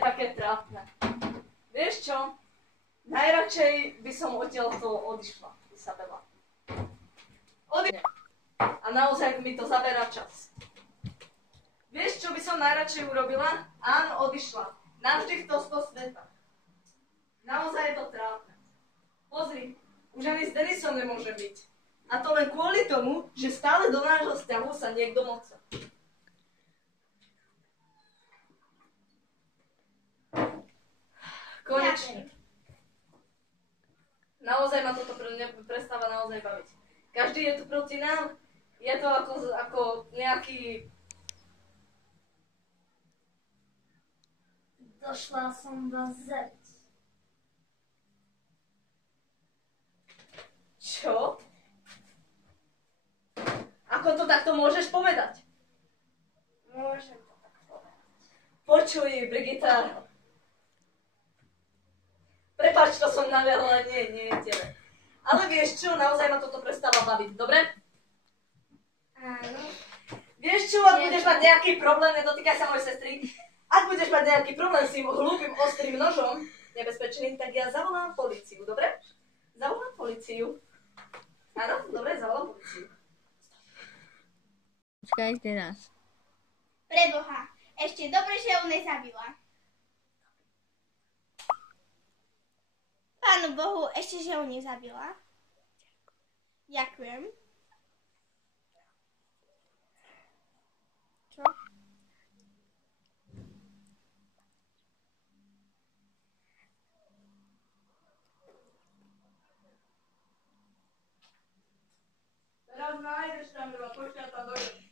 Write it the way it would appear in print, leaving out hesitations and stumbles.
také trápne. Vieš čo? Najradšej by som odtiaľto odišla, Isabela. A naozaj mi to zabera čas. Vieš, čo by som najradšej urobila? Áno, odišla. Navždy v tohto sveta. Naozaj je to trápne. Pozri, už ani s Denisom nemôže byť. A to len kvôli tomu, že stále do nášho vzťahu sa niekto moca. Konečne. Naozaj ma toto prestáva naozaj baviť. Každý je tu proti nám. Je to ako nejaký... Došla som vás zabiť. Čo? Ako to takto môžeš povedať? Môžem to tak povedať. Počuj, Brigita. Prepáč, to som naviahla, nie tebe. Ale vieš čo, naozaj ma toto prestáva baviť, dobre? Áno. Vieš čo, ak budeš mať nejaký problém, nedotýkaj sa mojej sestry, ak budeš mať nejaký problém s tým hlúpym ostrým nožom, nebezpečným, tak ja zavolám políciu, dobre? Zavolám políciu. Áno, dobre, zavolám políciu. Počkajte nás. Preboha, ešte dobre, že ju nezabila. Pánu Bohu, ešte, že ju nezabila. Ďakujem. Čo? Teraz nájdeš tam, pošťa tam dojde.